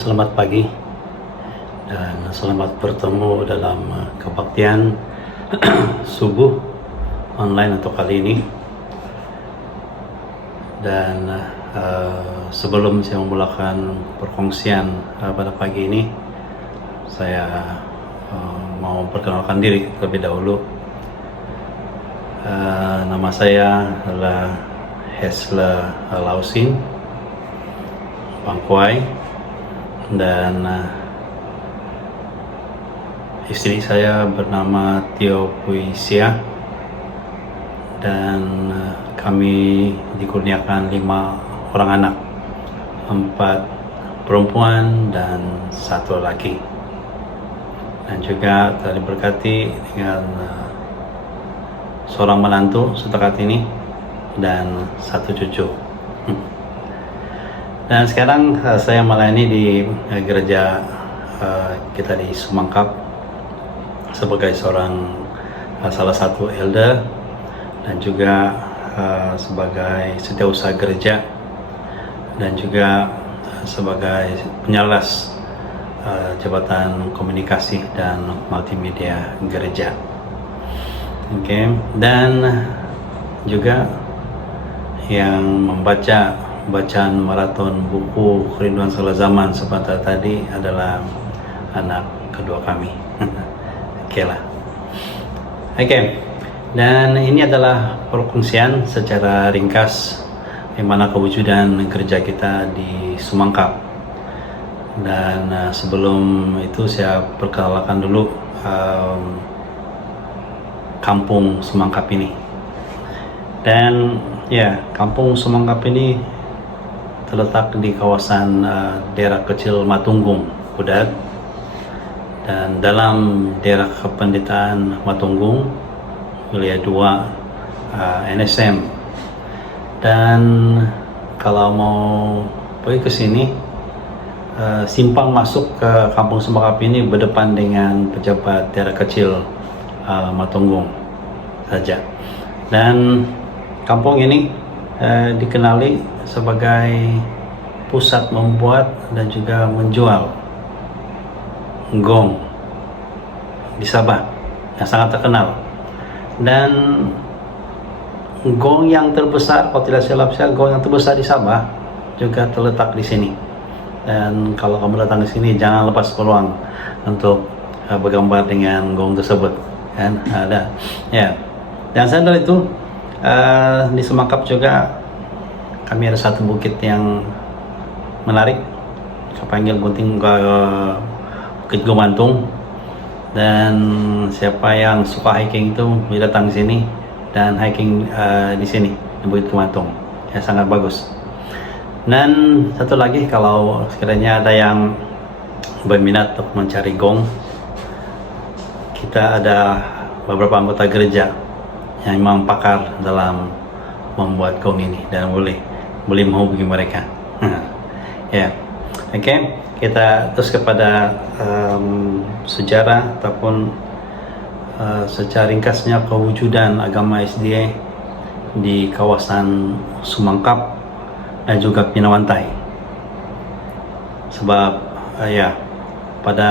Selamat pagi dan selamat bertemu dalam kebaktian subuh online untuk kali ini. Dan sebelum saya memulakan perkongsian pada pagi ini, saya mau memperkenalkan diri terlebih dahulu. Nama saya adalah Hesla Lausin Bangkuai, dan istri saya bernama Tio Puisia, dan kami dikurniakan 5 orang anak, 4 perempuan dan 1 laki, dan juga telah diberkati dengan seorang menantu sedekat ini dan 1 cucu. Dan sekarang saya melayani di gereja kita di Sumangkap sebagai salah satu elder, dan juga sebagai setiausaha gereja, dan juga sebagai penyalas jabatan komunikasi dan multimedia gereja. Dan juga yang membaca bacaan maraton buku Kerinduan Segala Zaman sebentar tadi adalah anak kedua kami. Dan ini adalah perkongsian secara ringkas bagaimana kewujudan gereja kita di Sumangkap. Dan sebelum itu saya perkenalkan dulu kampung Sumangkap ini. Dan kampung Sumangkap ini terletak di kawasan daerah kecil Matunggung, Kudat, dan dalam daerah kependetaan Matunggung, wilayah 2 NSM. Dan kalau mau pergi ke sini, simpang masuk ke kampung Sumangkap ini berdepan dengan pejabat daerah kecil Matunggung saja. Dan kampung ini dikenali sebagai pusat membuat dan juga menjual gong di Sabah yang sangat terkenal. Dan gong yang terbesar, kalau tidak salah, gong yang terbesar di Sabah juga terletak di sini. Dan kalau kamu datang ke sini, jangan lepas peluang untuk bergambar dengan gong tersebut, kan? Ada, ya. Dan selain dari itu, di Sumangkap juga kami ada satu bukit yang menarik, kita panggil Bukit Gumantung. Dan siapa yang suka hiking itu bisa datang di sini dan hiking di sini di Bukit Gumantung, ya, sangat bagus. Dan satu lagi, kalau sekiranya ada yang berminat untuk mencari gong, kita ada beberapa anggota gereja yang memang pakar dalam membuat gong ini, dan boleh menghubungi mereka. Kita terus kepada sejarah ataupun secara ringkasnya kewujudan agama SDA di kawasan Sumangkap dan juga Pinawantai. Sebab pada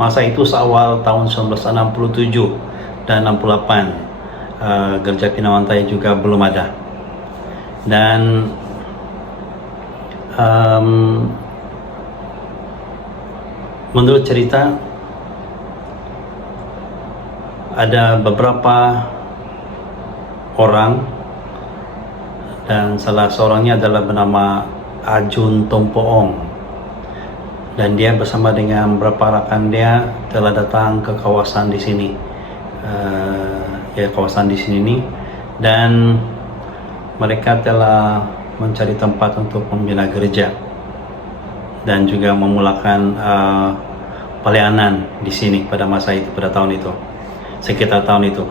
masa itu, seawal tahun 1967 dan 68, gereja Pinawantai juga belum ada. Dan menurut cerita, ada beberapa orang, dan salah seorangnya adalah bernama Ajun Tompoong, dan dia bersama dengan beberapa rekan dia telah datang ke kawasan di sini, kawasan di sini, dan mereka telah mencari tempat untuk membina gereja dan juga memulakan pelayanan di sini pada masa itu, pada tahun itu, sekitar tahun itu.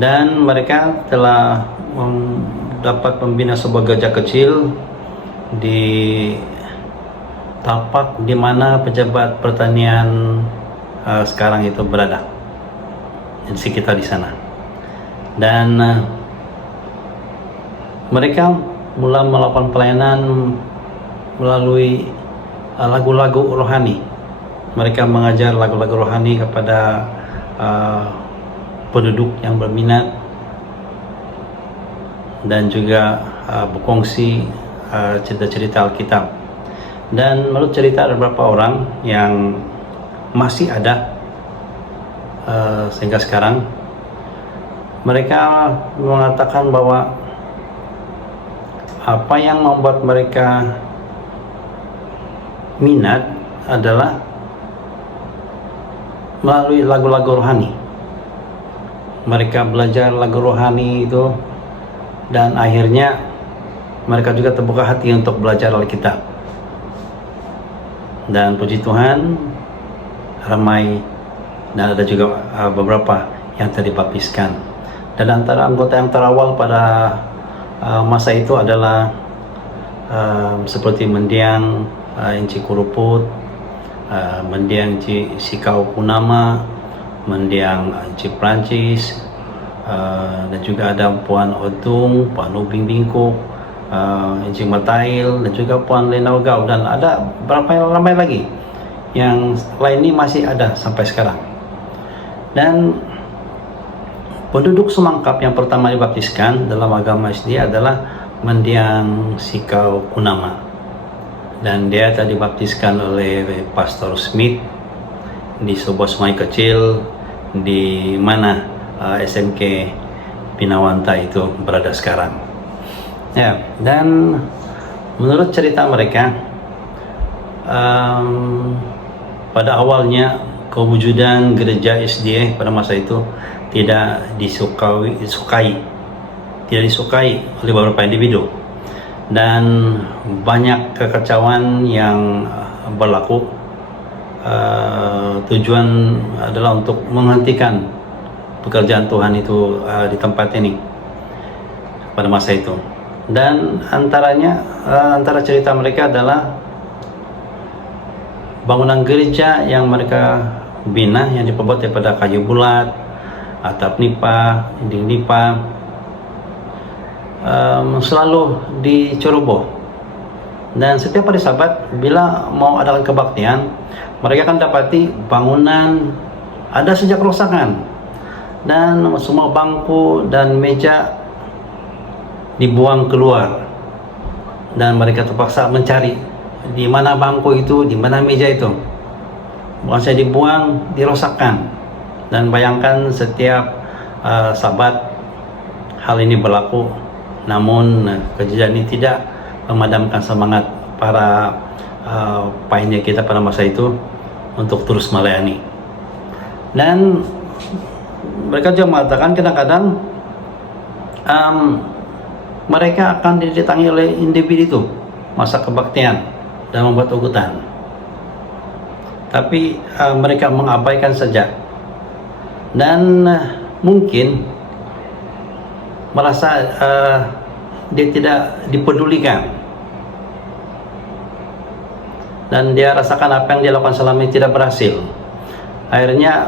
Dan mereka telah dapat membina sebuah gereja kecil di tapak di mana pejabat pertanian sekarang itu berada, di sekitar di sana. Dan mereka mulai melakukan pelayanan melalui lagu-lagu rohani. Mereka mengajar lagu-lagu rohani kepada penduduk yang berminat, dan juga berkongsi cerita-cerita Alkitab. Dan menurut cerita ada beberapa orang yang masih ada sehingga sekarang, mereka mengatakan bahwa apa yang membuat mereka minat adalah melalui lagu-lagu rohani. Mereka belajar lagu rohani itu, dan akhirnya mereka juga terbuka hati untuk belajar Alkitab. Dan puji Tuhan, ramai, dan ada juga beberapa yang terbaptiskan. Dan antara anggota yang terawal pada masa itu adalah seperti mendiang Inci Kuruput, mendiang Inci Sikau Kunama, mendiang Inci Prancis, dan juga ada Puan Otung, Puan Ubing Bingkuk, Inci Matail, dan juga Puan Lenau Gau, dan ada berapa yang ramai lagi yang lain ini masih ada sampai sekarang. Dan penduduk Semangkap yang pertama dibaptiskan dalam agama SDA adalah mendiang Sikau Kunama, dan dia tadi dibaptiskan oleh Pastor Smith di sebuah sungai kecil di mana SMK Pinawanta itu berada sekarang. Ya, dan menurut cerita mereka, pada awalnya kewujudan gereja SDA pada masa itu tidak disukai oleh beberapa individu, dan banyak kekacauan yang berlaku. Tujuan adalah untuk menghentikan pekerjaan Tuhan itu di tempat ini pada masa itu. Dan antara cerita mereka adalah bangunan gereja yang mereka bina, yang diperbuat daripada kayu bulat, atap nipa, dinding nipa, selalu diceroboh. Dan setiap hari Sabat bila mau adakan kebaktian, mereka akan dapati bangunan ada sejak kerusakan, dan semua bangku dan meja dibuang keluar, dan mereka terpaksa mencari di mana bangku itu, di mana meja itu. Bukan saja dibuang, dirosakkan. Dan bayangkan setiap Sabat hal ini berlaku, namun kejadian ini tidak memadamkan semangat para pioneer kita pada masa itu untuk terus melayani. Dan mereka juga mengatakan kadang-kadang mereka akan didatangi oleh individu itu masa kebaktian dan membuat ugutan, tapi mereka mengabaikan saja, dan mungkin merasa dia tidak dipedulikan, dan dia rasakan apa yang dia lakukan selama ini tidak berhasil. Akhirnya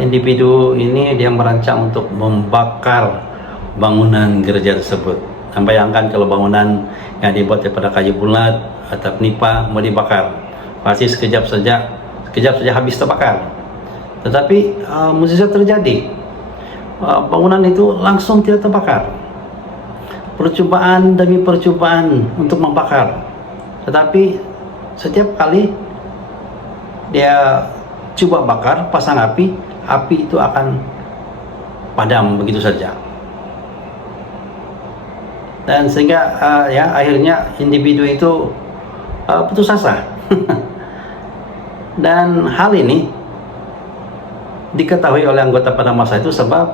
individu ini dia merancang untuk membakar bangunan gereja tersebut. Dan bayangkan kalau bangunan yang dibuat daripada kayu bulat, atap nipa mau dibakar, pasti sekejap saja habis terbakar. Tetapi mukjizat terjadi, bangunan itu langsung tidak terbakar. Percobaan demi percobaan untuk membakar, tetapi setiap kali dia coba bakar, pasang api itu akan padam begitu saja. Dan sehingga akhirnya individu itu putus asa. Dan hal ini diketahui oleh anggota pada masa itu sebab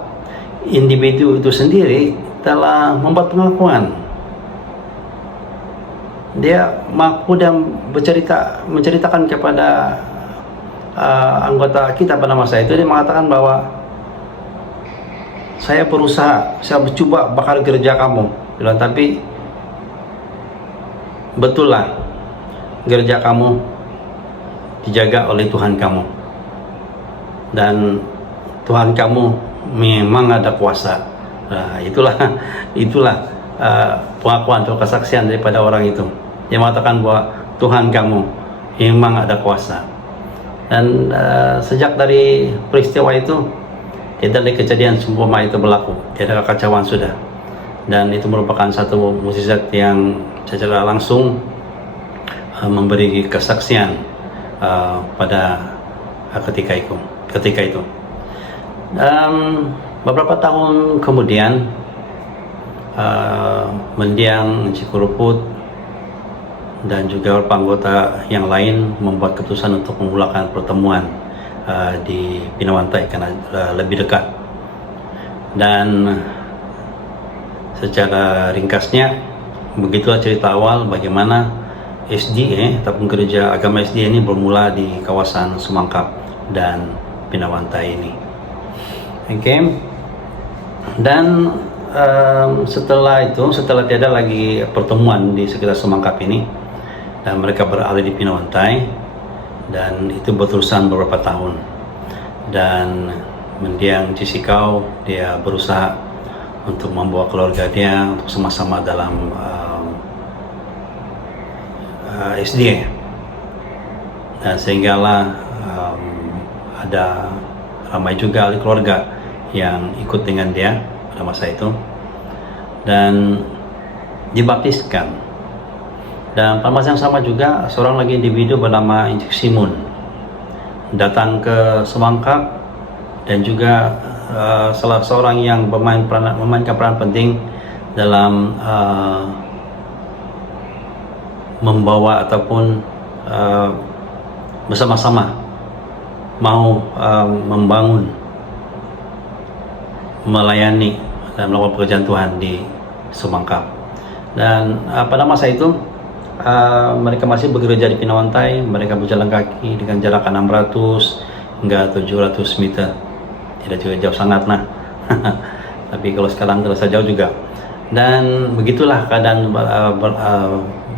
individu itu sendiri telah membuat pengakuan. Dia mengaku dan menceritakan kepada anggota kita pada masa itu. Dia mengatakan bahwa saya berusaha, saya mencoba bakar gereja kamu, bilang, tapi betul lah gereja kamu dijaga oleh Tuhan kamu, dan Tuhan kamu memang ada kuasa. Nah, itulah pengakuan atau kesaksian daripada orang itu. Dia mengatakan bahwa Tuhan kamu memang ada kuasa. Dan sejak dari peristiwa itu tidak ada kejadian seumpama itu berlaku, tidak ada kekacauan sudah. Dan itu merupakan satu mukjizat yang secara langsung memberi kesaksian pada ketika itu. Beberapa tahun kemudian, mendiang Cikuruput dan juga beberapa anggota yang lain membuat keputusan untuk memulakan pertemuan di Pinawantai karena lebih dekat. Dan secara ringkasnya, begitulah cerita awal bagaimana SDA ataupun gereja agama SDA ini bermula di kawasan Sumangkap dan Pinawantai ini. Oke. Dan setelah tiada lagi pertemuan di sekitar Sumangkap ini, dan mereka beralih di Pinawantai, dan itu berterusan beberapa tahun. Dan mendiang Cisikau, dia berusaha untuk membawa keluarga dia untuk sama-sama dalam SDA. Dan sehinggalah ada ramai juga ahli keluarga yang ikut dengan dia pada masa itu dan dibaptiskan. Dan pada masa yang sama juga seorang lagi individu bernama Encik Simun datang ke Sumangkap, dan juga salah seorang yang memainkan peran penting dalam membawa ataupun bersama-sama mau membangun, melayani dan melakukan pekerjaan Tuhan di Sumangkap. Dan pada masa itu mereka masih bekerja di Pinawantai. Mereka berjalan kaki dengan jarak 600 hingga 700 meter, tidak juga jauh sangat nah. Tapi kalau sekarang terasa jauh juga. Dan begitulah keadaan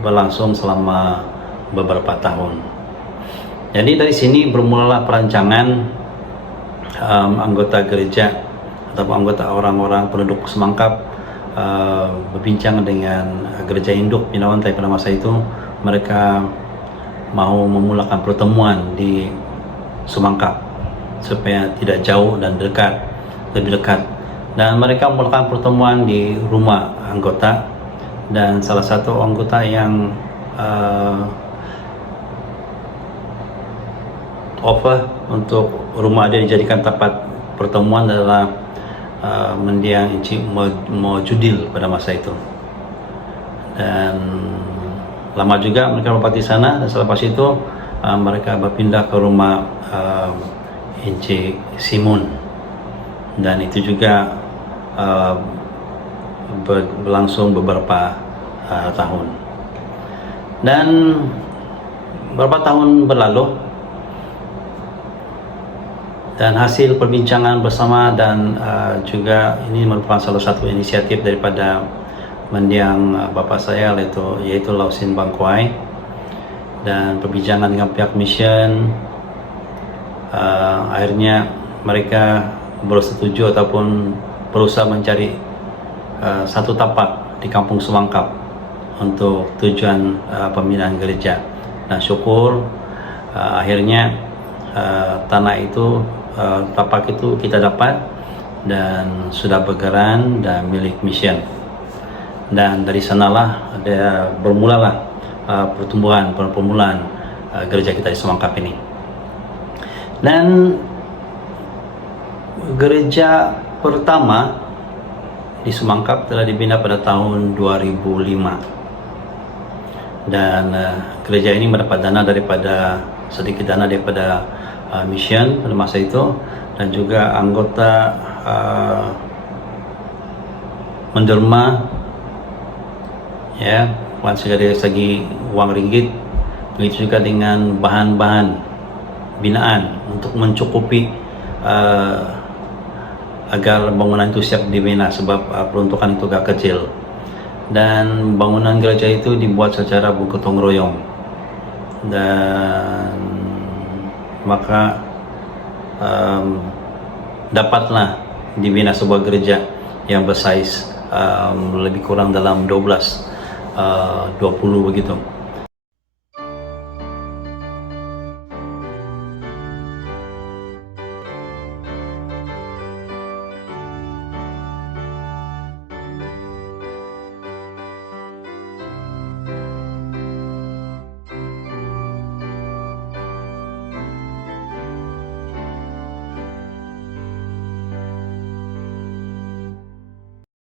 berlangsung selama beberapa tahun. Jadi dari sini bermulalah perancangan anggota gereja atau anggota orang-orang penduduk Sumangkap berbincang dengan gereja induk Pinawantai pada masa itu. Mereka mau memulakan pertemuan di Sumangkap supaya tidak jauh dan lebih dekat. Dan mereka memulakan pertemuan di rumah anggota, dan salah satu anggota yang offer untuk rumah dia dijadikan tempat pertemuan adalah mendiang Encik Mojudil pada masa itu. Dan lama juga mereka menempati sana, dan selepas itu mereka berpindah ke rumah Encik Simun, dan itu juga berlangsung beberapa tahun. Dan beberapa tahun berlalu, dan hasil perbincangan bersama dan juga ini merupakan salah satu inisiatif daripada mendiang bapak saya yaitu Lausin Bangkuai, dan perbincangan dengan pihak mission, akhirnya mereka bersetuju ataupun berusaha mencari satu tapak di kampung Sumangkap untuk tujuan pembinaan gereja. Dan syukur akhirnya tanah itu, tapak itu kita dapat dan sudah bergeran dan milik mission. Dan dari sanalah bermulalah permulaan gereja kita di Sumangkap ini. Dan gereja pertama di Sumangkap telah dibina pada tahun 2005, dan gereja ini mendapat sedikit dana daripada mission pada masa itu, dan juga anggota menderma, ya, bukan dari segi uang ringgit, begitu juga dengan bahan-bahan binaan untuk mencukupi agar bangunan itu siap dibina, sebab peruntukan itu agak kecil. Dan bangunan gereja itu dibuat secara bergotong royong, dan maka dapatlah dibina sebuah gereja yang bersaiz lebih kurang dalam 12-20 begitu.